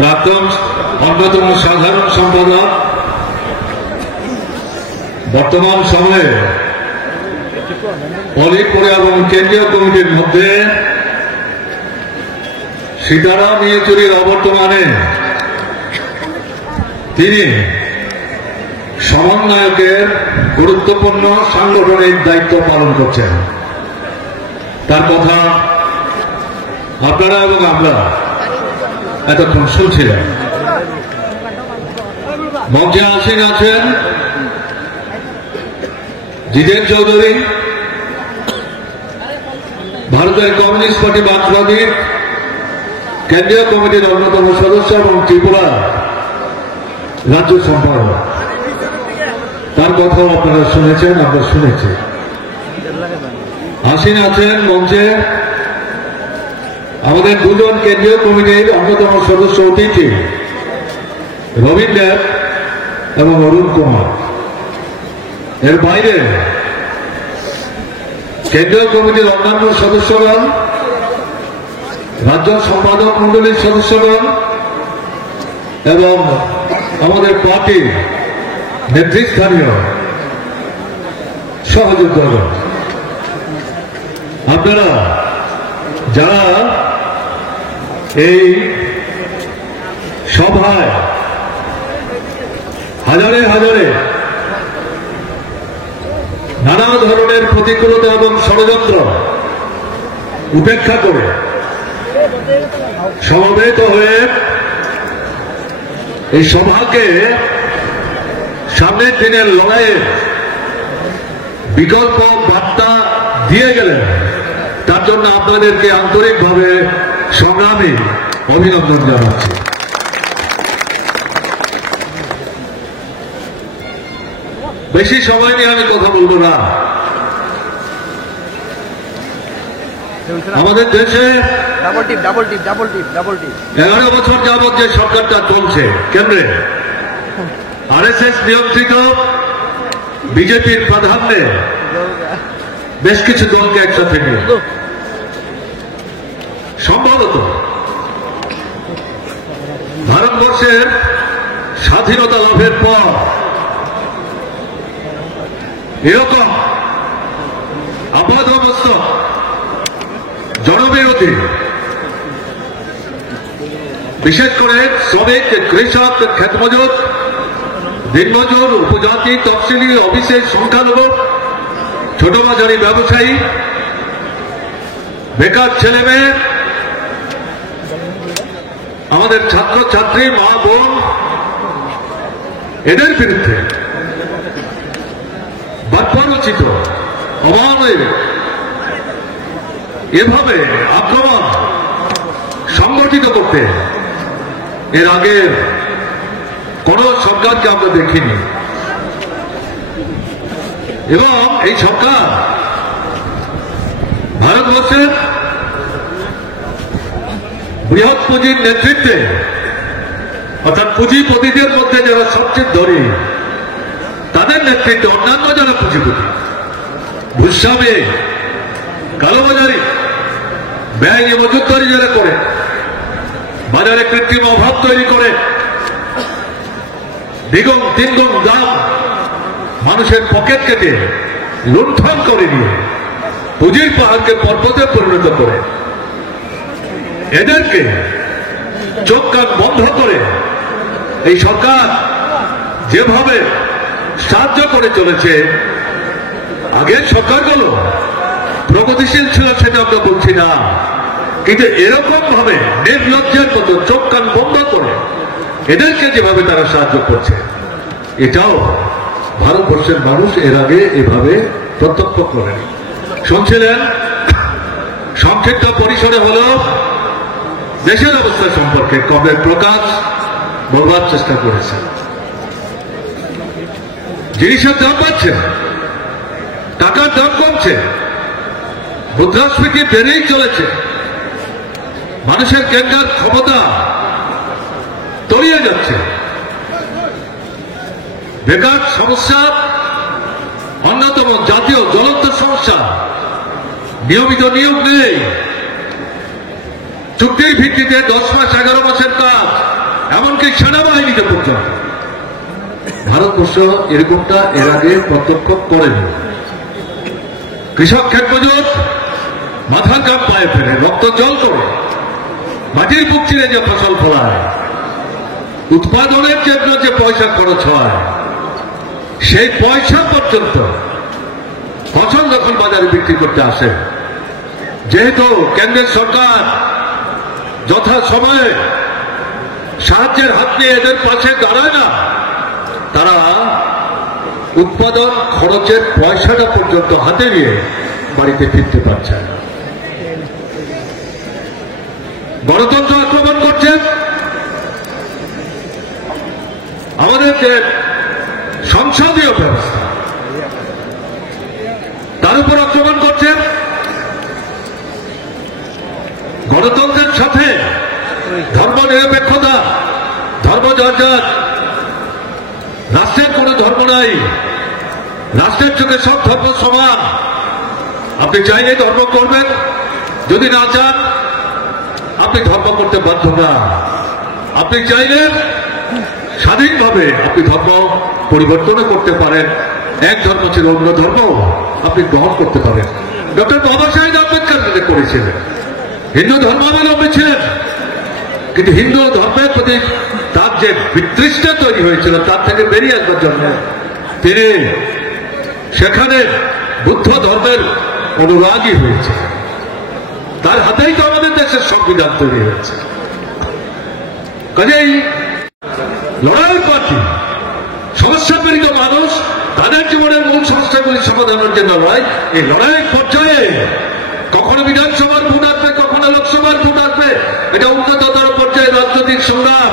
প্রাক্তন অন্যতম সাধারণ সম্পাদক, বর্তমান সময়ে অলিপুরে এবং কেন্দ্রীয় কমিটির মধ্যে সীতারাম ইয়েচুরির অবর্তমানে তিনি সমন্বয়কের গুরুত্বপূর্ণ সাংগঠনিক দায়িত্ব পালন করছেন। তার কথা আপনারা এবং আমরা এতক্ষণ শুনছিলেন। মঞ্চে আসীন আছেন জিতেন চৌধুরী, ভারতের কমিউনিস্ট পার্টি মার্ক্সবাদীর কেন্দ্রীয় কমিটির অন্যতম সদস্য এবং ত্রিপুরা রাজ্য সম্পাদক। তার কথাও আপনারা শুনেছেন, আমরা শুনেছি। আসীন আছেন মঞ্চে আমাদের দুজন কেন্দ্রীয় কমিটির অন্যতম সদস্য অতিথি রবীন্দ্র দেব এবং অরুণ কুমার। এর বাইরে কেন্দ্রীয় কমিটির অন্যান্য সদস্যগণ, রাজ্য সম্পাদক মন্ডলীর সদস্যগণ এবং আমাদের পার্টির নেতৃস্থানীয় সহযোদ্ধাগণ, আপনারা যারা এই সভায় হাজারে হাজারে নানা ধরনের প্রতিকূলতা এবং ষড়যন্ত্র উপেক্ষা করে সমবেত হয়ে এই সভাকে সামনের দিনের লড়াইয়ের বিকল্প বার্তা দিয়ে গেলেন, তার জন্য আপনাদেরকে আন্তরিকভাবে সংগ্রামী অভিনন্দন জানাচ্ছি। বেশি সময় নিয়ে আমি কথা বলবো না। আমাদের দেশে 11 বছর যাবৎ যে সরকারটা চলছে কেন্দ্রে, আরএসএস নিয়ন্ত্রিত বিজেপির প্রাধান্যে বেশ কিছু দলকে একসাথে নিয়ে সম্ভবত ভারতবর্ষের স্বাধীনতা লাভের পর এরকম আপাদমস্তক জনবিরোধী, বিশেষ করে শ্রমিক, কৃষক, ক্ষেতমজুর, দিনমজুর, উপজাতি, তফসিলি, অবিশেষ, সংখ্যালঘু, ছোট মাঝারি ব্যবসায়ী, বেকার ছেলে মেয়ে, আমাদের ছাত্র ছাত্রী, মা বোন, এদের বিরুদ্ধে বর্বরোচিত অমানবিক এভাবে আক্রমণ সংগঠিত করতে এর আগে কোন সরকারকে আমরা দেখিনি। এবং এই সরকার ভারতবর্ষের বৃহৎ পুঁজির নেতৃত্বে, অর্থাৎ পুঁজিপতিদের মধ্যে যারা সবচেয়ে ধনী, তাদের নেতৃত্বে অন্যান্য যারা পুঁজিপতি, ভূস্বামী, কালোবাজারি, ব্যয় মজুতদারি যারা করে, বাজারে কৃত্রিম অভাব তৈরি করে, দ্বিগুণ তিনগুণ দাম মানুষের পকেট কেটে লুণ্ঠন করে নিয়ে পুঁজির পাহাড়কে পর্বতে পরিণত করে, এদেরকে চোখ কান বন্ধ করে এই সরকার যেভাবে সাহায্য করে চলেছে, আগের সরকারগুলো প্রগতিশীল ছিল সেটা আমরা বলছি না, কিন্তু এরকম ভাবে নির্লজ্জের মতো চোখ কান বন্ধ করে এদেরকে যেভাবে তারা সাহায্য করছে, এটাও ভারতবর্ষের মানুষ এর আগে এভাবে প্রত্যক্ষ করেনি। শুনছিলেন, সংক্ষিপ্ত পরিসরে হল দেশের অবস্থা সম্পর্কে কমরেড প্রকাশ বলবার চেষ্টা করেছে। জিনিসের দাম বাড়ছে, টাকার দাম কমছে, মুদ্রাস্ফীতি বেড়েই চলেছে, মানুষের কেনার ক্ষমতা তলিয়ে যাচ্ছে, বেকার সমস্যা অন্যতম জাতীয় জ্বলন্ত সমস্যা, নিয়মিত নিয়োগ নেই, চুক্তির ভিত্তিতে 10 মাস 11 মাসের কাজ, এমনকি সেনাবাহিনীতে পর্যন্ত। ভারতবর্ষ এরকমটা এর আগে প্রত্যক্ষ করেনি। কৃষক ক্ষেত মজুর মাথার ঘাম পায়ে ফেলে, রক্ত জল করে মাটির বুক চিরে যে ফসল ফলায়, উৎপাদনের জন্য যে পয়সা খরচ হয়, সেই পয়সা পর্যন্ত ফসল যখন বাজারে বিক্রি করতে আসে, যেহেতু কেন্দ্রের সরকার যথা সময়ে সাহায্যের হাত নিয়ে এদের পাশে দাঁড়ায় না, তারা উৎপাদন খরচের পয়সাটা পর্যন্ত হাতে নিয়ে বাড়িতে ফিরতে পারছে না। গণতন্ত্র আক্রমণ করছেন, আমাদের যে সংসদীয় ব্যবস্থা তার উপর আক্রমণ করছেন। গণতন্ত্রের সাথে ধর্ম নিরপেক্ষতা, ধর্ম জর্জর, রাষ্ট্রের কোন ধর্ম নাই, রাষ্ট্রের চোখে সব ধর্ম সমান। আপনি চাইলে ধর্ম করবেন, যদি না চান আপনি ধর্ম করতে বাধ্য না। আপনি চাইলে স্বাধীনভাবে আপনি ধর্ম পরিবর্তনও করতে পারেন, এক ধর্ম ছিল অন্য ধর্ম আপনি গ্রহণ করতে পারেন। ডক্টর বাবা সাহেব আম্বেদকর যেটা করেছিলেন, হিন্দু ধর্মাবলম্বী ছিলেন, কিন্তু হিন্দু ধর্মের প্রতি তার যে বিতৃষ্ণা তৈরি হয়েছিল তার থেকে বেরিয়ে আসবার জন্য তিনি সেখানে বুদ্ধ ধর্মের অনুরাগী হয়েছে। তার হাতেই তো আমাদের দেশের সংবিধান তৈরি হয়েছে। কাজেই লড়াই পার্টি সমস্যা পীড়িত মানুষ তাদের জীবনের মূল সমস্যাগুলি সমাধানের জন্য নয়, এই লড়াই পর্যায়ে কখনো বিধানসভার ভোট আসবে, কখনো লোকসভার ভোট আসবে, এটা উন্নততর পর্যায়ে রাজনৈতিক সংগ্রাম।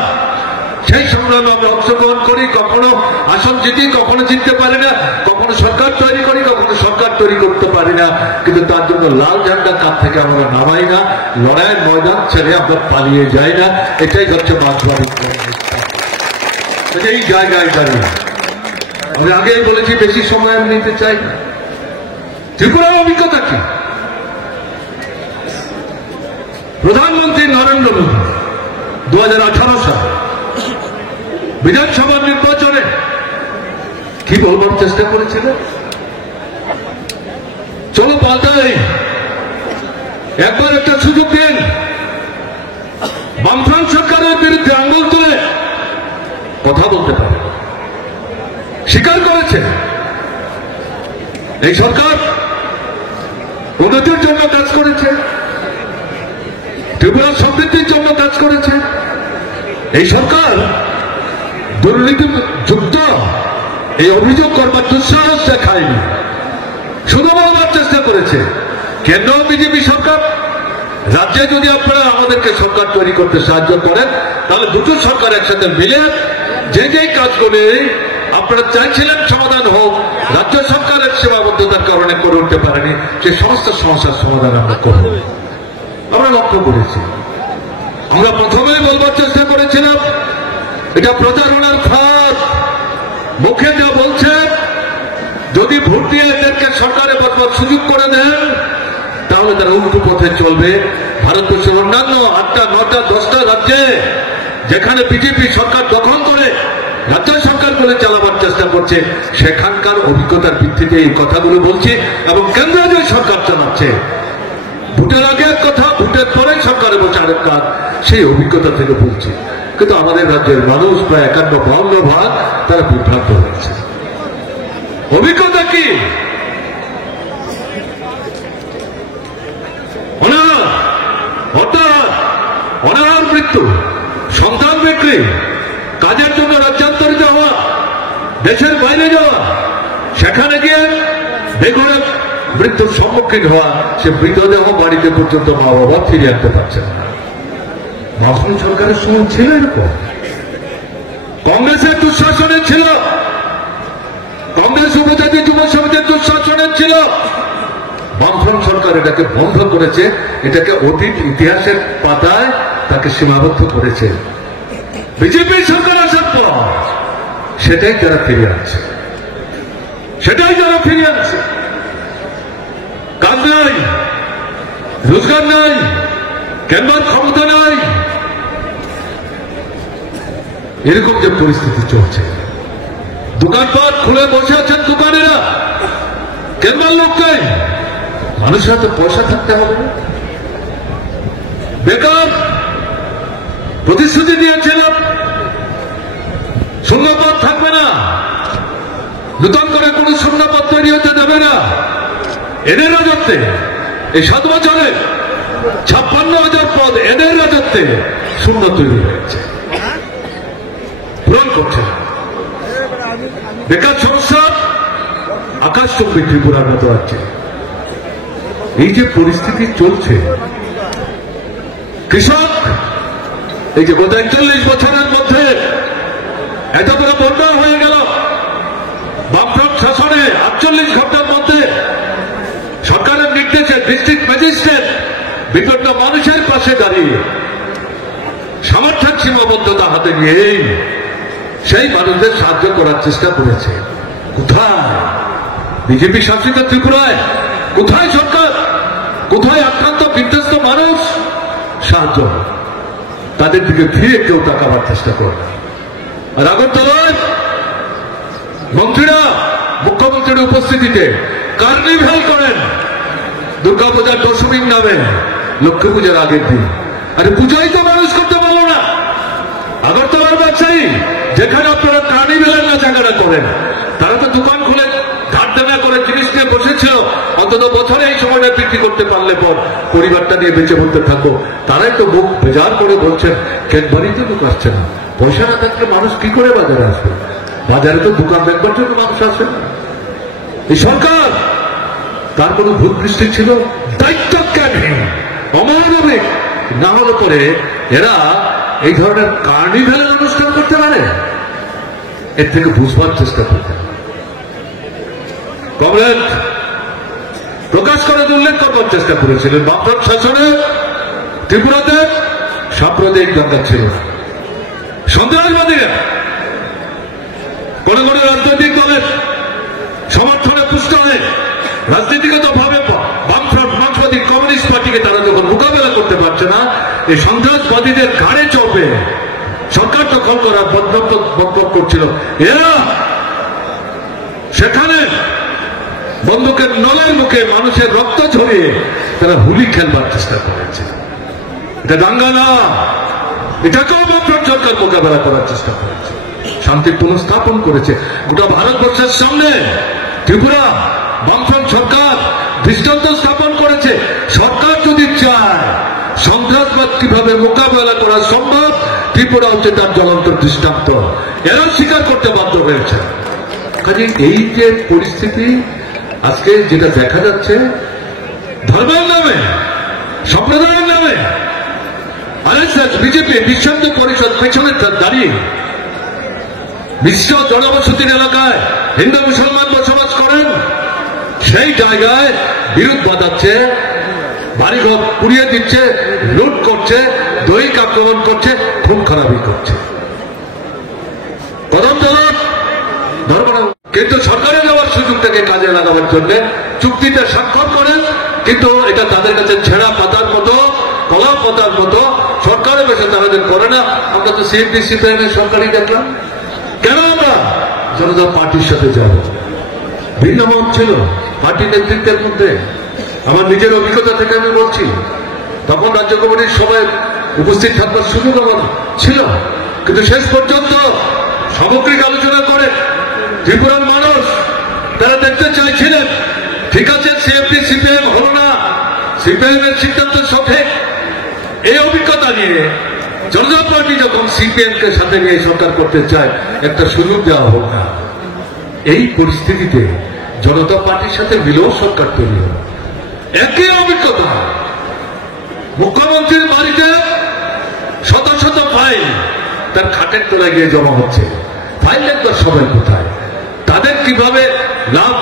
সেই সংগ্রামে আমরা অংশগ্রহণ করি, কখনো আসন জিতি, কখনো জিততে পারি না, কখনো সরকার তৈরি করি, কখনো সরকার তৈরি করতে পারি না, কিন্তু তার জন্য লাল ঝান্ডা কাঁধ থেকে আমরা নামাই না, লড়াইয়ের ময়দান ছেড়ে আমরা পালিয়ে যাই না। এটাই হচ্ছে বাঁচবার। এই জায়গায় দাঁড়িয়ে আমি আগেই বলেছি বেশি সময় আমি নিতে চাই না। ত্রিপুরার অভিজ্ঞতা কি? প্রধানমন্ত্রী নরেন্দ্র মোদী 2018 সালে বিধানসভা নির্বাচনে কি বলবার চেষ্টা করেছিলেন? চলো পাল্টাই, একবার একটা সুযোগ দিন, বামফ্রন্ট সরকারের বিরুদ্ধে আঙুল তুলে কথা বলতে পারে। স্বীকার করেছে এই সরকার উন্নতির জন্য কাজ করেছে, ত্রিপুরার সমৃদ্ধির জন্য কাজ করেছে। এই সরকার দুর্নীতি যুক্ত এই অভিযোগ করবার দুঃসাহস দেখায়নি, শুধু বলবার চেষ্টা করেছে কেন্দ্র বিজেপি সরকার। রাজ্যে যদি আপনারা আমাদেরকে সরকার তৈরি করতে সাহায্য করেন, তাহলে দুটো সরকার একসাথে মিলে যে যে কাজগুলি আপনারা চাইছিলেন সমাধান হোক, রাজ্য সরকারের সীমাবদ্ধতার কারণে করে উঠতে পারেনি, সে সমস্ত সমস্যার সমাধান আমরা করব। আমরা লক্ষ্য করেছি, আমরা প্রথমেই বলবার চেষ্টা করেছিলাম এটা প্রচারণার ফাঁদ। মুখে যা বলছে, যদি ভোট দিয়ে এদেরকে সরকারে বসবার সুযোগ করে দেন তাহলে তারা উল্টো পথে চলবে। ভারতবর্ষের অন্যান্য 8টা 9টা 10টা রাজ্যে যেখানে বিজেপি সরকার দখল করে রাজ্য সরকারগুলো চালাবার চেষ্টা করছে, সেখানকার অভিজ্ঞতার ভিত্তিতে এই কথাগুলো বলছি। এবং কেন্দ্র যে সরকার চালাচ্ছে, ভোটের আগে এক কথা, ভোটের পরে সরকারে বসে আরেক কাজ, সেই অভিজ্ঞতা থেকে বলছি। কিন্তু আমাদের রাজ্যের মানুষ প্রায় 51-52% তারা বিভ্রান্ত হয়েছে। অভিজ্ঞতা কি? অনাহার মৃত্যু, সন্তান বিক্রি, কাজের জন্য রাজ্যান্তরিত হওয়া, দেশের বাইরে যাওয়া, সেখানে গিয়ে বেঘরে মৃত্যুর সম্মুখীন হওয়া, সে মৃতদেহ বাড়িতে পর্যন্ত মা বাবা ফিরিয়ে আনতে পারছে না। বামফ্রন্ট সরকারের সময় ছিল এরকম, কংগ্রেসের দুঃশাসনে ছিল, কংগ্রেস উপজাতি যুব সমিতির দুঃশাসনে ছিল। বামফ্রন্ট সরকার এটাকে বন্ধ করেছে, এটাকে অতীত ইতিহাসের পাতায় তাকে সীমাবদ্ধ করেছে। বিজেপি সরকার আসার পর সেটাই যারা ফিরিয়ে আনছে, সেটাই যারা ফিরিয়ে আনছে। কাজ নাই, রোজগার নাই, কেনবার ক্ষমতা নাই, এরকম যে পরিস্থিতি চলছে। দোকানপাট খুলে বসে আছেন দোকানেরা, কেনবার লোক নেই। মানুষের হাতে পয়সা থাকতে হবে। বেকার প্রতিশ্রুতি দিয়েছিলাম শূন্যপদ থাকবে না, নতুন করে কোন শূন্যপদ তৈরি হতে দেবে না। এদের রাজত্বে এই 7 বছরে 56,000 পদ এদের রাজত্বে শূন্য তৈরি হয়েছে, পূরণ করছে না। বেকার সমস্যা আকাশচুম্বী ত্রিপুরার মতো আছে। এই যে পরিস্থিতি চলছে, কৃষক এই যে গত 41 বছরের মধ্যে এত বড় বন্যা হয়ে গেল, বামফ্রন্ট শাসনে 48 ঘন্টার মধ্যে সরকারের নির্দেশে ডিস্ট্রিক্ট ম্যাজিস্ট্রেট বিভিন্ন মানুষের পাশে দাঁড়িয়ে সামর্থ্যের সীমাবদ্ধতা হাতে নিয়েই সেই মানুষদের সাহায্য করার চেষ্টা করেছে। কোথায় বিজেপি শাসিত ত্রিপুরায়? কোথায় সরকার? কোথায় আক্রান্ত বিধ্বস্ত মানুষ? সাহায্য তাদের দিকে ফিরে কেউ তাকাবার চেষ্টা করে না। আর আগরতলায় মন্ত্রীরা মুখ্যমন্ত্রীর উপস্থিতিতে কার্নিভাল করেন দুর্গাপূজার দশমীর নামে, লক্ষ্মী পূজার আগের দিন। আরে পূজাই তো মানুষ করতে পারলো না। আগরতলার ব্যবসায়ী যেখানে আপনারা কার্নিভালের না জায়গাটা করেন, তারা তো দোকান খুলে ধার দেনা করে জিনিস নিয়ে বসেছিল, অন্তত বছরে এই সময়টা বিক্রি করতে পারলে পর পরিবারটা নিয়ে বেঁচে বলতে থাকো। তারাই তো মুখ বেজার করে বলছেন কেনবারই লোক আসছে না। পয়সা না থাকলে মানুষ কি করে বাজারে আসবে? বাজারে তো দোকান দেখবার জন্য মানুষ আসে না। এই সরকার তার কোনো ভূত দৃষ্টি ছিল? দায়িত্ব জ্ঞানহীন, অমানবিক না হলে পরে এরা এই ধরনের কার্নিভ্যালের অনুষ্ঠান করতে পারে? এর থেকে বুঝবার চেষ্টা করতে হবে। কমরেড প্রকাশ করে উল্লেখ করবার চেষ্টা করেছিলেন, বামফ্রন্ট শাসনে ত্রিপুরাতে সাম্প্রদায়িক দাঙ্গা ছিল না, সন্ত্রাসবাদীরা কোন কোন রাজনৈতিক দলের সমর্থনে পুষ্ট হয়ে রাজনীতিগতভাবে বামফ্রন্ট মার্ক্সবাদী কমিউনিস্ট পার্টিকে তারা যখন মোকাবেলা করতে পারছে না, এই সন্ত্রাসবাদীদের ঘাড়ে চড়বে সরকার দখল করার বদনাম করছিল। এরা সেখানে বন্দুকের নলের মুখে মানুষের রক্ত ঝরিয়ে তারা হোলি খেলবার চেষ্টা করেছে। এটা দাঙ্গা না, এটাকেও বামফ্রন্ট সরকার মোকাবেলা করার চেষ্টা করেছে, শান্তি পুনঃস্থাপন করেছে। গোটা ভারতবর্ষের সামনে ত্রিপুরা বামফ্রন্ট সরকার দৃষ্টান্ত স্থাপন করেছে। সরকার যদি চায় সন্ত্রাসবাদ কিভাবে মোকাবেলা করা সম্ভব, ত্রিপুরা হচ্ছে তার জ্বলন্ত দৃষ্টান্ত। এরা স্বীকার করতে বাধ্য হয়েছে। কাজে এই যে পরিস্থিতি আজকে যেটা দেখা যাচ্ছে, ধর্মের নামে, সম্প্রদায়ের নামে আরএসএস, বিজেপি, বিশ্ব হিন্দু পরিষদ পেছনে দাঁড়িয়ে বিশ্ব জনবসতির এলাকায় হিন্দু মুসলমান বসবাস করেন, সেই জায়গায় বিরোধ বাঁধাচ্ছে, বাড়িঘর পুড়িয়ে দিচ্ছে, লুট করছে, দৈহিক আক্রমণ করছে, খুন খারাপি করছে। কিন্তু সরকারে যাওয়ার সুযোগটাকে কাজে লাগাবার জন্য চুক্তিতে স্বাক্ষর করেন, কিন্তু এটা তাদের কাছে ছেঁড়া পাতার মতো, কলা পাতার মতো। সরকারে বসে তারা যে করে না। আমরা তো সিএনপি সিপিএম এর সরকারই দেখলাম। কেন আমরা জনতা পার্টির সাথে যাব? ভিন্ন মত ছিল পার্টি নেতৃত্বের মধ্যে। আমার নিজের অভিজ্ঞতা থেকে আমি বলছি, তখন রাজ্য কমিটির সবাই উপস্থিত থাকবার সুযোগ আমার ছিল, কিন্তু শেষ পর্যন্ত সামগ্রিক আলোচনা করে ত্রিপুরার মানুষ তারা দেখতে চাইছিলেন, ঠিক আছে সিএনপি সিপিএম হলো না, সিপিএম এর সিদ্ধান্ত সঠিক। এই অভিজ্ঞতা নিয়ে জনতা পার্টি যখন সিপিএম কে সাথে নিয়ে সরকার করতে চায়, একটা সুযোগ দেওয়া হোক না। এই পরিস্থিতিতে জনতা পার্টির সাথে মিলেও সরকার তৈরি হল। একই অভিজ্ঞতা, মুখ্যমন্ত্রীর বাড়িতে শত শত ফাইল তার খাটের তলায় গিয়ে জমা হচ্ছে। ফাইল দেখবার সবাই কোথায়? তাদের কিভাবে লাভ,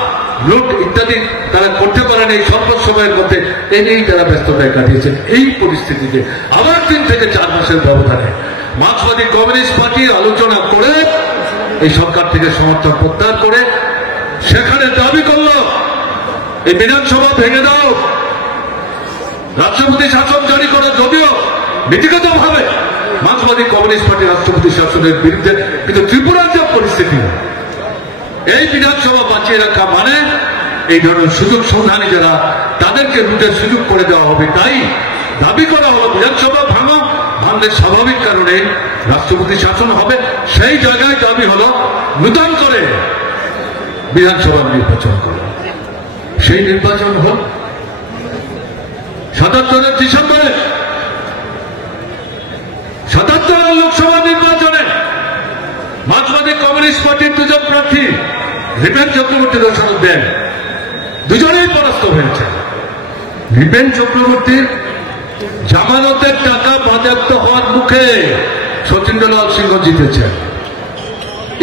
লুট ইত্যাদি তারা করতে পারেন এই স্বল্প সময়ের মধ্যে, এই নিয়েই তারা ব্যস্ততায় কাটিয়েছেন। এই পরিস্থিতিতে আবার 3 থেকে 4 মাসের ব্যবধানে মার্ক্সবাদী কমিউনিস্ট পার্টি আলোচনা করে এই সরকার থেকে সমর্থন প্রত্যাহার করে সেখানে দাবি করল এই বিধানসভা ভেঙে দাও, রাষ্ট্রপতি শাসন জারি করা যদিও নীতিগতভাবে মার্ক্সবাদী কমিউনিস্ট পার্টি রাষ্ট্রপতি শাসনের বিরুদ্ধে, কিন্তু ত্রিপুরার যে পরিস্থিতি, এই বিধানসভা বাঁচিয়ে রাখা মানে এই ধরনের সুযোগ সন্ধানী যারা তাদেরকে লুটের সুযোগ করে দেওয়া হবে। তাই দাবি করা হলো বিধানসভা ভাঙলে স্বাভাবিক কারণে রাষ্ট্রপতি শাসন হবে। সেই জায়গায় দাবি হলো নূতন করে বিধানসভা নির্বাচন করা। সেই নির্বাচন হল ৭৭ ডিসেম্বরে ৭৭ লোকসভা নির্বাচনে মার্ক্সবাদী কমিউনিস্ট পার্টির দুজন প্রার্থী নৃপেন চক্রবর্তী দর্শনক দেন, দুজনেই পরাস্ত হয়েছে। নৃপেন চক্রবর্তীর জামানতের টাকা বাজেয়াপ্ত হওয়ার মুখে সচিন্দ্রলাল সিংহ জিতেছেন।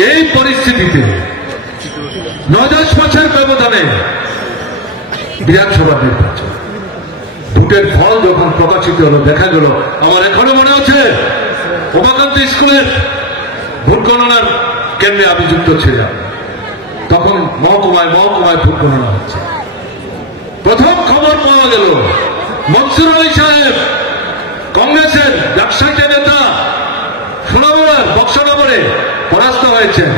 এই পরিস্থিতিতে ৯-১০ মাসের ব্যবধানে বিধানসভা নির্বাচন, ভোটের ফল যখন প্রকাশিত হলো দেখা গেল, আমার এখনো মনে আছে উমাকান্ত স্কুলের ভোট গণনার কেন্দ্রে আমি যুক্ত ছিলাম। তখন মহকুমায় ভোট গণনা হচ্ছে। প্রথম খবর পাওয়া গেল মনসুর আলী সাহেব, কংগ্রেসের ব্যবসায়ী নেতা, সোনামুড়ার বক্সনগরে পরাস্ত হয়েছেন।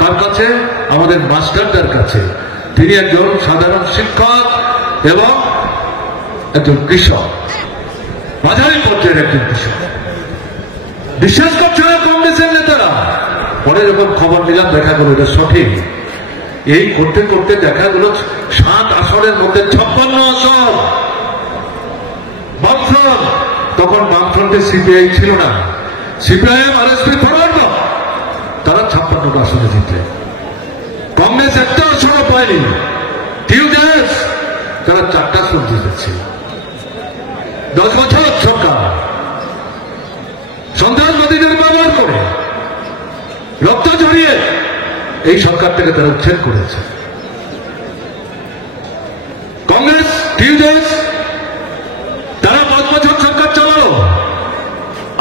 কার কাছে? আমাদের মাস্টারদার কাছে। তিনি একজন সাধারণ শিক্ষক এবং একজন কৃষক, মাঝারি পর্যায়ের একজন কৃষক। বিশ্বাস করছে না কংগ্রেসের নেতারা। পরে যখন খবর নিলাম দেখা গেল এটা সঠিক। এই করতে করতে দেখা গেল 7 আসনের মধ্যে 56 আসন বামফ্রন্ট। তখন বামফ্রন্টে সিপিআই ছিল না, সিপিআইএম আরএসপি ফরওয়ার্ড, তারা 56 আসনে জিতলেন। কংগ্রেস একটা আসনও পায়নি। টিউডেস তারা 4টা আসন জিতেছে। 10 বছর সরকার সন্ত্রাসবাদীদের ব্যবহার করে রক্ত ঝরিয়ে এই সরকার থেকে তারা উচ্ছেদ করেছে। কংগ্রেস টিউডেস তারা 5 বছর সরকার চালালো।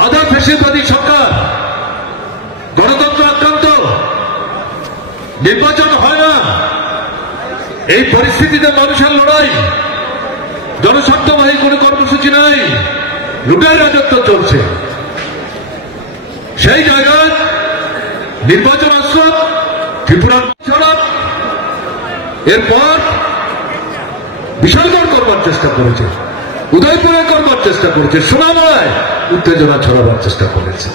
আধা ফ্যাসিবাদী সরকার, গণতন্ত্র আক্রান্ত, নির্বাচন হয় না। এই পরিস্থিতিতে মানুষের লড়াই, জনস্বার্থবাহী কোন কর্মসূচি নাই, লুটের রাজত্ব চলছে। সেই জায়গায় নির্বাচন আসলো, ত্রিপুরার সড়ক, এরপর বিসর্জন করবার চেষ্টা করেছে, উদয়পুরে করবার চেষ্টা করেছে, সোনামুড়ায় উত্তেজনা ছড়াবার চেষ্টা করেছে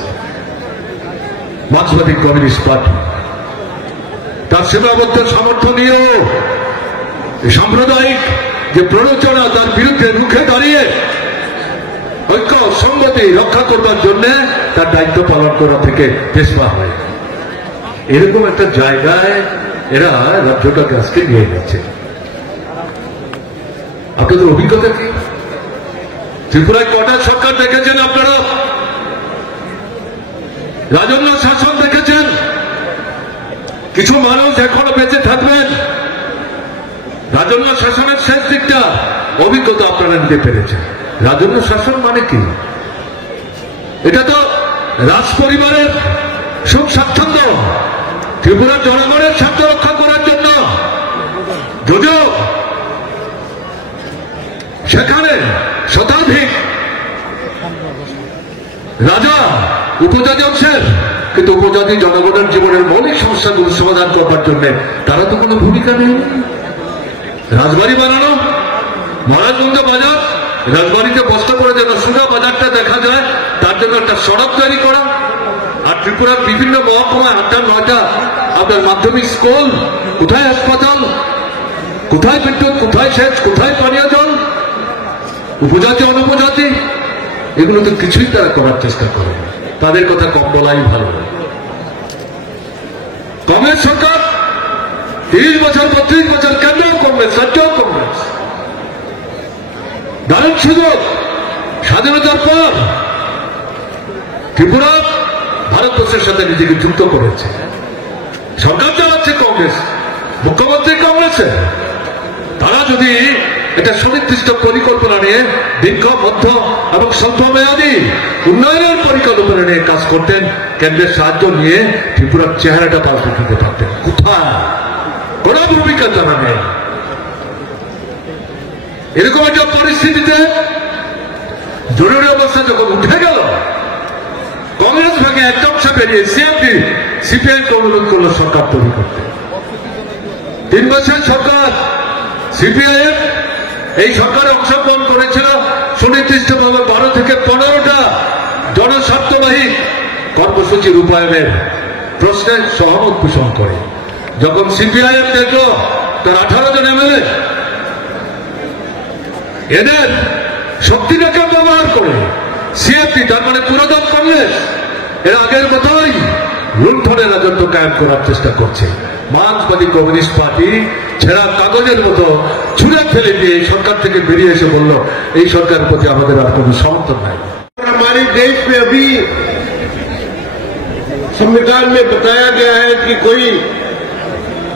মার্ক্সবাদী কমিউনিস্ট পার্টি। তার সীমাবদ্ধ সামর্থ্য নিয়েও সাম্প্রদায়িক যে প্ররোচনা, তার বিরুদ্ধে রুখে দাঁড়িয়ে ঐক্য সংগতি রক্ষা করবার জন্য তার দায়িত্ব পালন করা থেকে পেছপা হয়। এরকম একটা জায়গায় এরা রাজ্যটাকে আজকে নিয়ে গেছে। আপনাদের অভিজ্ঞতা কি? ত্রিপুরায় কটা সরকার দেখেছেন আপনারা? রাজন্য শাসন দেখেছেন? কিছু মানুষ এখনো বেঁচে থাকবেন। রাজন্য শাসনের শেষ দিকটা অভিজ্ঞতা আপনারা নিতে পেরেছেন। রাজন্য শাসন মানে কি? এটা তো রাজ পরিবারের সুখ স্বাচ্ছন্দ্য, ত্রিপুরার জনগণের স্বার্থ রক্ষা করার জন্য। যদিও সেখানে শতাধিক রাজা উপজাতি অংশের, কিন্তু উপজাতি জনগণের জীবনের মৌলিক সমস্যাগুলো সমাধান করবার জন্য তারা তো কোনো ভূমিকা নেই। রাজবাড়ি বানানো, মহারাজগঞ্জ বাজার, রাজবাড়িতে বস্তা করে যেন সোজা বাজারটা দেখা যায় তার জন্য একটা সড়ক তৈরি করা। আর ত্রিপুরার বিভিন্ন মহকুমায় 8টা 9টা আপনার মাধ্যমিক স্কুল, কোথায় হাসপাতাল, কোথায় বিদ্যুৎ, কোথায় সেচ, কোথায় পানীয় জল? উপজাতি অনুপজাতি এগুলো তো কিছুই তারা করার চেষ্টা করে। তাদের কথা কম বলাই ভালো। কংগ্রেস সরকার 30 বছর 32 বছর কেন্দ্রীয় কংগ্রেস, রাজ্যেও কংগ্রেস, দারুণ সুযোগ। স্বাধীনতার পর ত্রিপুরা ভারতবর্ষের সাথে নিজেকে যুক্ত করেছে। সরকার চালাচ্ছে কংগ্রেস, মুখ্যমন্ত্রী কংগ্রেসের। তারা যদি এটা সুনির্দিষ্ট পরিকল্পনা নিয়ে দীর্ঘ, মধ্য এবং স্বল্প মেয়াদী উন্নয়নের পরিকল্পনা নিয়ে কাজ করতেন, কেন্দ্রের সাহায্য নিয়ে ত্রিপুরার চেহারাটা পাল্টে দিতে পারতেন। কোথায়? কোন ভূমিকা তারা নেই। এরকম একটা পরিস্থিতিতে জরুরি অবস্থা যখন উঠে গেল, কংগ্রেস ভাগে একটা অংশ বেরিয়ে সিপিআই অনুরোধ করলো সরকার তৈরি করতে। 3 বছর সরকার সিপিআইএম এই সরকারে অংশগ্রহণ করেছিল সুনির্দিষ্টভাবে 12 থেকে 15টা জনস্বার্থবাহী কর্মসূচি রূপায়ণের প্রশ্নে সহমত পোষণ করে। যখন সিপিআইএম দেখল তার 18 জন এমএলএ এদের শক্তিটাকে ব্যবহার করে সিএপি, তার মানে পুরোদম কংগ্রেস, এর আগের মতোই লুণ্ঠনের রাজত্ব কায়েম করার চেষ্টা করছে। মার্ক্সবাদী কমিউনিস্ট পার্টি ছেঁড়া কাগজের মতো ছুঁড়ে ফেলে দিয়ে সরকার থেকে বেরিয়ে এসে বলল এই সরকারের প্রতি আমাদের আর কোনো সমর্থন নাই। हमारे देश में अभी संविधान में बताया गया है कि कोई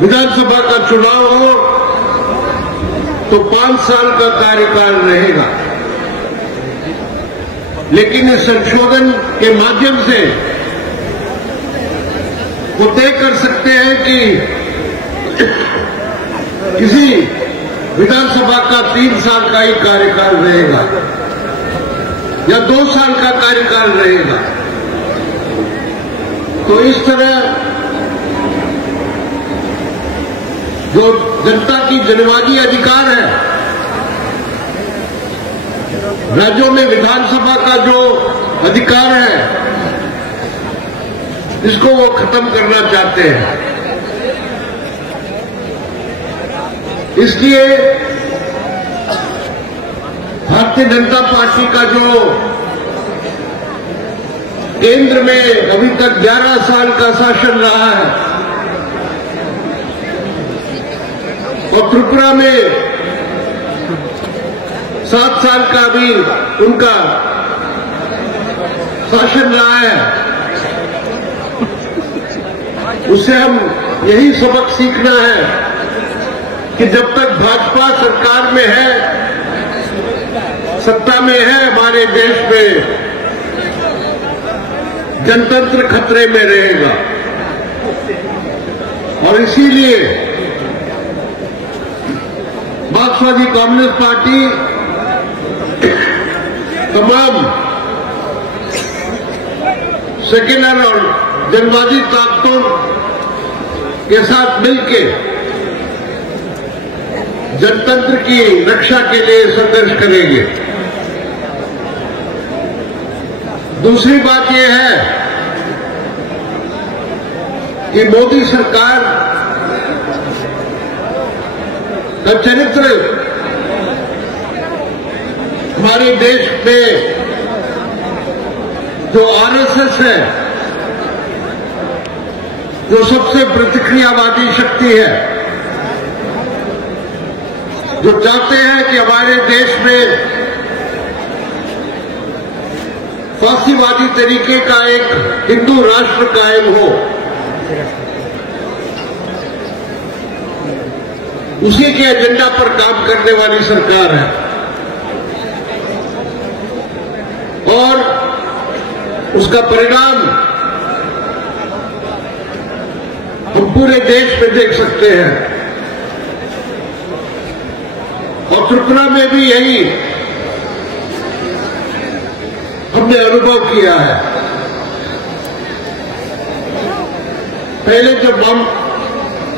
विधानसभा का चुनाव हो तो 5 साल का कार्यकाल रहेगा, लेकिन इस संशोधन के माध्यम से वो तय कर सकते हैं कि किसी विधानसभा का 3 साल का ही कार्यकाल रहेगा या 2 साल का कार्यकाल रहेगा। तो इस तरह जो जनता की जनवादी अधिकार है, राज्यों में विधानसभा का जो अधिकार है, इसको वो खत्म करना चाहते हैं। इसलिए भारतीय जनता पार्टी का जो केंद्र में अभी तक 11 साल का शासन रहा है और त्रिपुरा में 7 साल का भी उनका शासन रहा है, उससे हम यही सबक सीखना है कि जब तक भाजपा सरकार में है, सत्ता में है, हमारे देश में जनतंत्र खतरे में रहेगा। और इसीलिए मार्क्सवादी कम्युनिस्ट पार्टी तमाम सेक्युलर और जनवादी ताकतों के साथ मिलकर जनतंत्र की रक्षा के लिए संघर्ष करेंगे। दूसरी बात यह है कि मोदी सरकार का चरित्र हमारे देश में जो आरएसएस है, जो सबसे प्रतिक्रियावादी शक्ति है, जो चाहते हैं कि हमारे देश में फांसीवादी तरीके का एक हिंदू राष्ट्र कायम हो, उसी के एजेंडा पर काम करने वाली सरकार है। और उसका परिणाम हम पूरे देश में देख सकते हैं और त्रिपुरा में भी यही हमने अनुभव किया है। पहले जब हम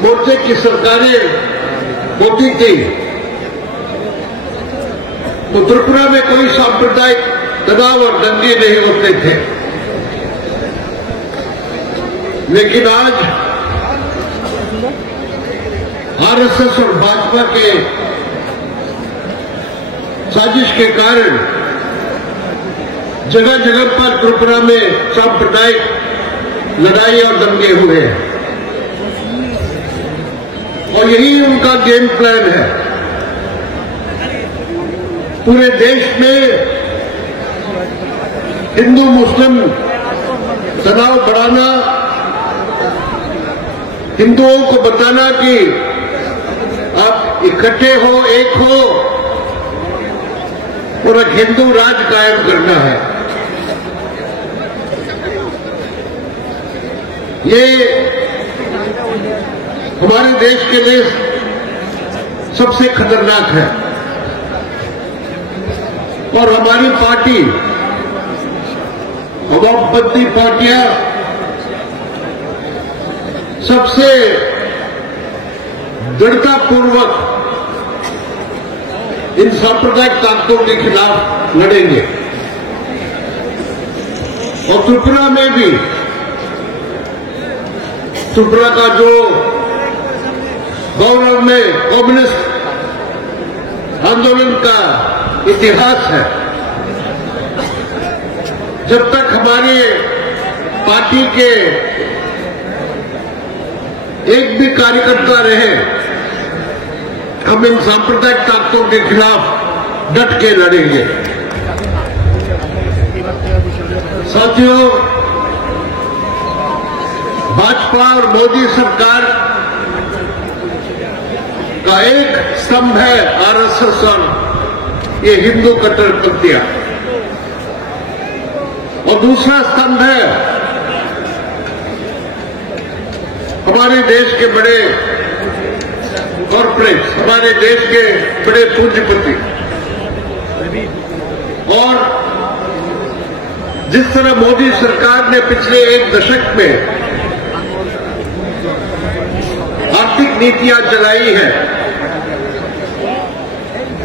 मोर्चे की सरकारें होती थी तो त्रिपुरा में कोई सांप्रदायिक तनाव और दंगे नहीं होते थे, लेकिन आज आरएसएस और भाजपा के साजिश के कारण जगह जगह पर त्रिपुरा में सांप्रदायिक लड़ाई और दंगे हुए हैं और यही उनका गेम प्लान है। पूरे देश में हिंदू मुस्लिम तनाव बढ़ाना, हिंदुओं को बताना कि आप इकट्ठे हो, एक हो और एक हिंदू राज कायम करना है। ये हमारे देश के लिए सबसे खतरनाक है और हमारी पार्टी वामपंथी पार्टियां सबसे दृढ़तापूर्वक इन सांप्रदायिक ताकतों के खिलाफ लड़ेंगे। और त्रिपुरा में भी त्रिपुरा का जो गौरव में कम्युनिस्ट आंदोलन का इतिहास है, जब तक हमारी पार्टी के एक भी कार्यकर्ता रहे, हम इन सांप्रदायिक ताकतों के खिलाफ डट के लड़ेंगे। साथियों, भाजपा और मोदी सरकार का एक स्तंभ है आरएसएस और ये हिंदू कट्टरपंथियां, और दूसरा स्तंभ है हमारे देश के बड़े कॉर्पोरेट, हमारे देश के बड़े पूंजीपति। और जिस तरह मोदी सरकार ने पिछले एक दशक में आर्थिक नीतियां चलाई है,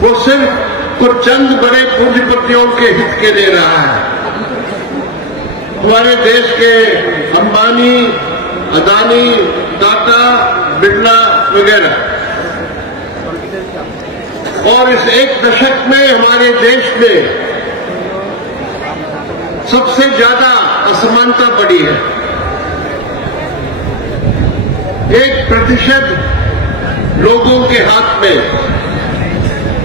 वो सिर्फ कुछ चंद बड़े पूंजीपतियों के हित के लिए रहा है। हमारे देश के अंबानी, अदानी, टाटा, बिरला वगैरह, और इस एक दशक में हमारे देश में सबसे ज्यादा असमानता बढ़ी है। 1% लोगों के हाथ में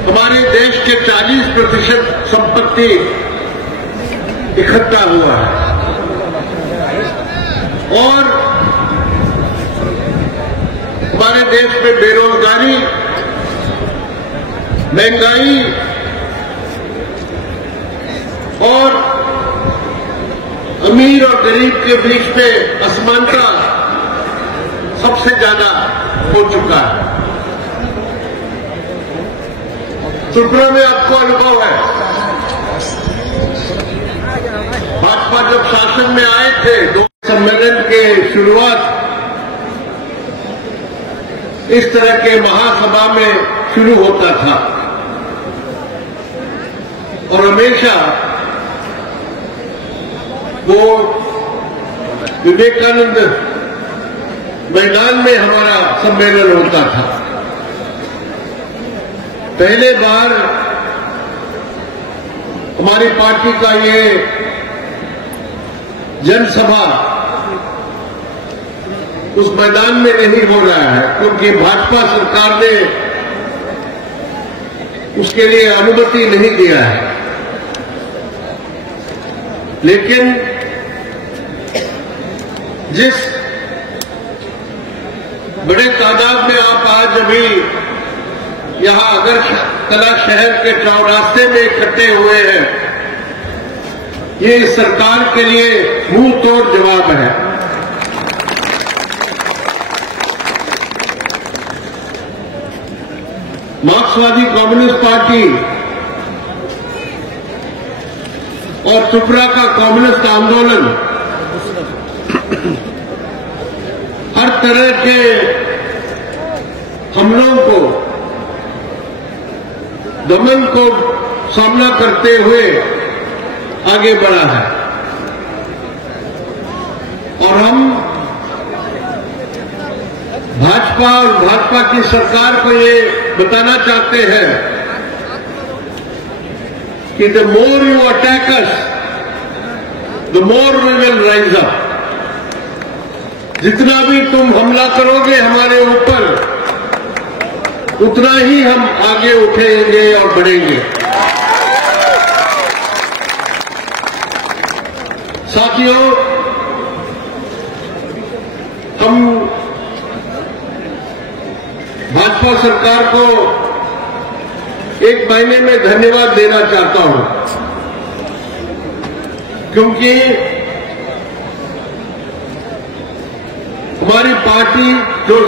हमारे देश के 40% संपत्ति इकट्ठा हुआ है, और हमारे देश में बेरोजगारी, महंगाई और अमीर और गरीब के बीच में असमानता सबसे ज्यादा हो चुका है। त्रिपुरा में आपको अनुभव है, भाजपा जब शासन में आए थे, 2 सम्मेलन के शुरुआत इस तरह के महासभा में शुरू होता था, और हमेशा वो विवेकानंद मैदान में हमारा सम्मेलन होता था। पहले बार हमारी पार्टी का ये जनसभा उस मैदान में नहीं हो रहा है, क्योंकि भाजपा सरकार ने उसके लिए अनुमति नहीं दिया है। लेकिन जिस बड़े तादाद में आप आज अभी यहां अगरतला शहर के चौरास्ते में इकट्ठे हुए हैं, ये इस सरकार के लिए मुंह तोड़ जवाब है। मार्क्सवादी कम्युनिस्ट पार्टी और त्रिपुरा का कम्युनिस्ट आंदोलन हर तरह के हमलों को, दमन को सामना करते हुए आगे बढ़ा है, और हम भाजपा और भाजपा की सरकार को ये बताना चाहते हैं कि the more you attack us, the more we will rise up. जितना भी तुम हमला करोगे हमारे ऊपर, उतना ही हम आगे उठेंगे और बढ़ेंगे। साथियों, हम भाजपा सरकार को एक महीने में धन्यवाद देना चाहता हूं, क्योंकि हमारी पार्टी जो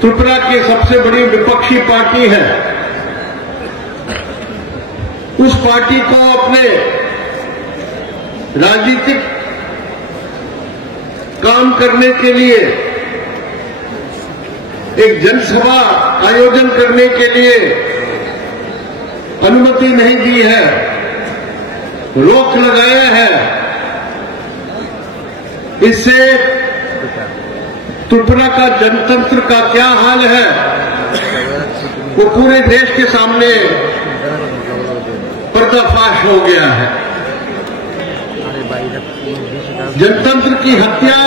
त्रिपुरा की सबसे बड़ी विपक्षी पार्टी है, उस पार्टी को अपने राजनीतिक काम करने के लिए एक जनसभा आयोजन करने के लिए अनुमति नहीं दी है, रोक लगाया है। इससे त्रिपुरा का जनतंत्र का क्या हाल है वो पूरे देश के सामने पर्दाफाश हो गया है। जनतंत्र की हत्या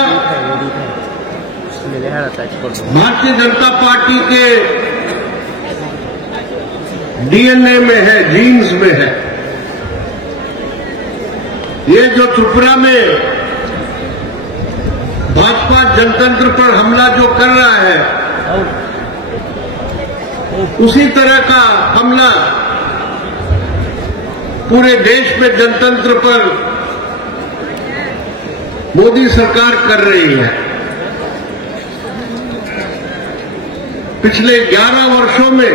भारतीय जनता पार्टी के डीएनए में है, जीन्स में है। ये जो त्रिपुरा में भाजपा जनतंत्र पर हमला जो कर रहा है, उसी तरह का हमला पूरे देश में जनतंत्र पर मोदी सरकार कर रही है। पिछले 11 वर्षों में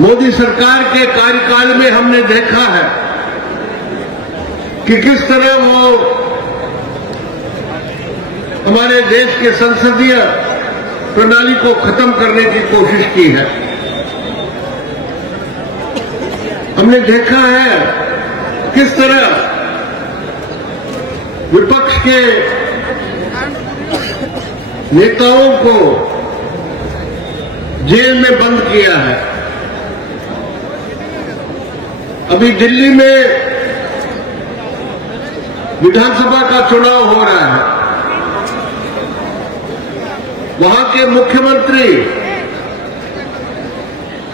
मोदी सरकार के कार्यकाल में हमने देखा है कि किस तरह वो हमारे देश के संसदीय प्रणाली को खत्म करने की कोशिश की है। हमने देखा है किस तरह विपक्ष के नेताओं को जेल में बंद किया है। अभी दिल्ली में विधानसभा का चुनाव हो रहा है। वहां के मुख्यमंत्री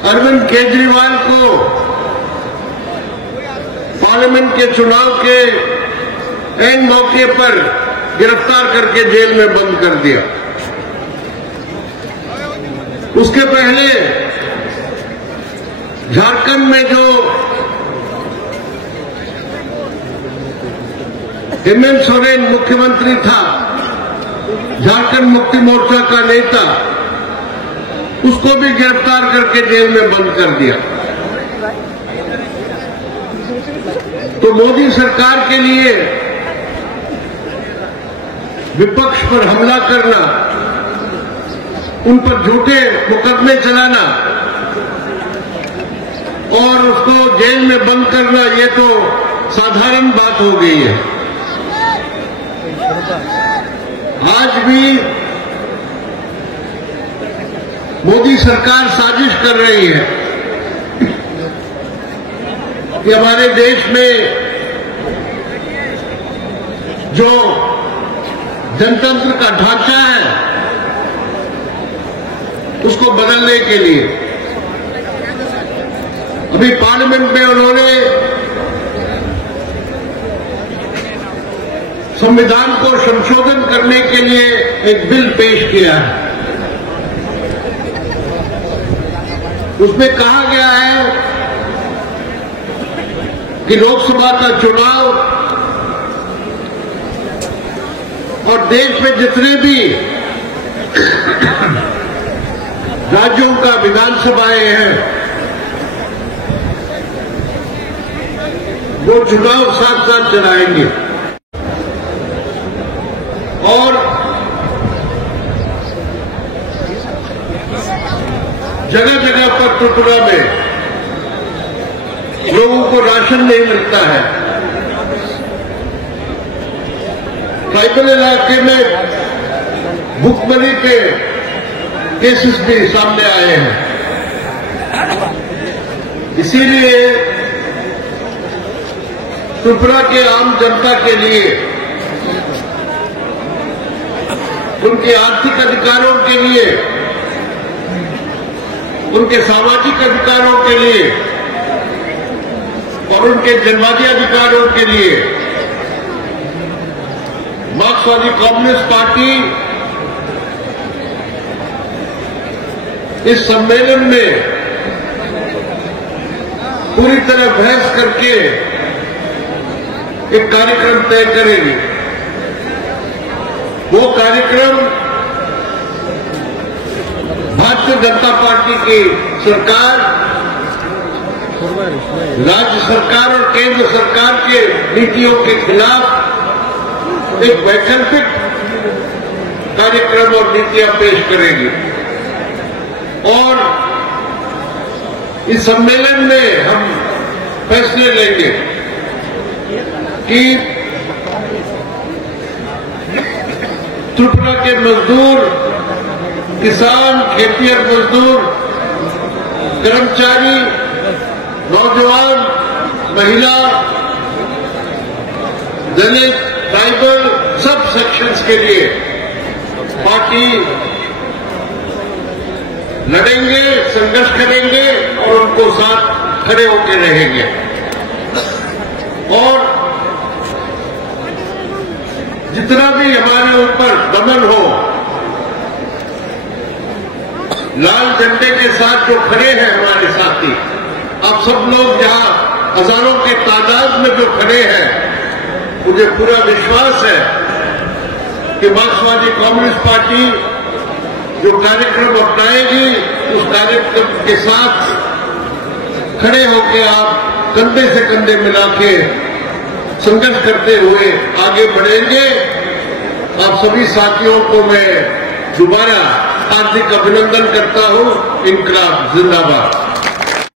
अरविंद केजरीवाल को पार्लियामेंट के चुनाव के एन मौके पर गिरफ्तार करके जेल में बंद कर दिया। उसके पहले झारखंड में जो हेमंत सोरेन मुख्यमंत्री था, झारखंड मुक्ति मोर्चा का नेता, उसको भी गिरफ्तार करके जेल में बंद कर दिया। तो मोदी सरकार के लिए विपक्ष पर हमला करना, उन पर झूठे मुकदमे चलाना और उसको जेल में बंद करना, ये तो साधारण बात हो गई है। आज भी मोदी सरकार साजिश कर रही है कि हमारे देश में जो जनतंत्र का ढांचा है उसको बदलने के लिए अभी पार्लियामेंट में उन्होंने संविधान को संशोधन करने के लिए एक बिल पेश किया है। उसमें कहा गया है कि लोकसभा का चुनाव और देश में जितने भी राज्यों का विधानसभाएं हैं वो चुनाव साथ साथ चलाएंगे और जगह जगह पर त्रिपुरा में लोगों को राशन नहीं मिलता है। ट्राइबल इलाके में भुखमरी के केसेस भी सामने आए हैं। इसीलिए त्रिपुरा के आम जनता के लिए उनके आर्थिक अधिकारों के लिए, उनके सामाजिक अधिकारों के लिए और उनके जनवादी अधिकारों के लिए मार्क्सवादी कम्युनिस्ट पार्टी इस सम्मेलन में पूरी तरह बहस करके एक कार्यक्रम तय करेगी। वो कार्यक्रम भारतीय जनता पार्टी की सरकार, राज्य सरकार और केंद्र सरकार के नीतियों के खिलाफ एक वैकल्पिक कार्यक्रम और नीतियां पेश करेगी। और इस सम्मेलन में हम फैसले लेंगे कि त्रिपुरा के मजदूर, किसान, खेतिहर मजदूर, कर्मचारी, नौजवान, महिला, दलित, ट्राइबल, सब सेक्शंस के लिए पार्टी लड़ेंगे, संघर्ष करेंगे और उनको साथ खड़े होकर रहेंगे। और जितना भी हमारे ऊपर दमन हो, लाल झंडे के साथ जो खड़े हैं हमारे साथी, आप सब लोग जहां हजारों के तादाद में जो खड़े हैं, मुझे पूरा विश्वास है कि मार्क्सवादी कम्युनिस्ट पार्टी जो कार्यक्रम अपनाएगी, उस कार्यक्रम के साथ खड़े होकर आप कंधे से कंधे मिला के संघर्ष करते हुए आगे बढ़ेंगे। आप सभी साथियों को मैं दोबारा हार्दिक अभिनंदन करता हूं। इनकलाब जिंदाबाद।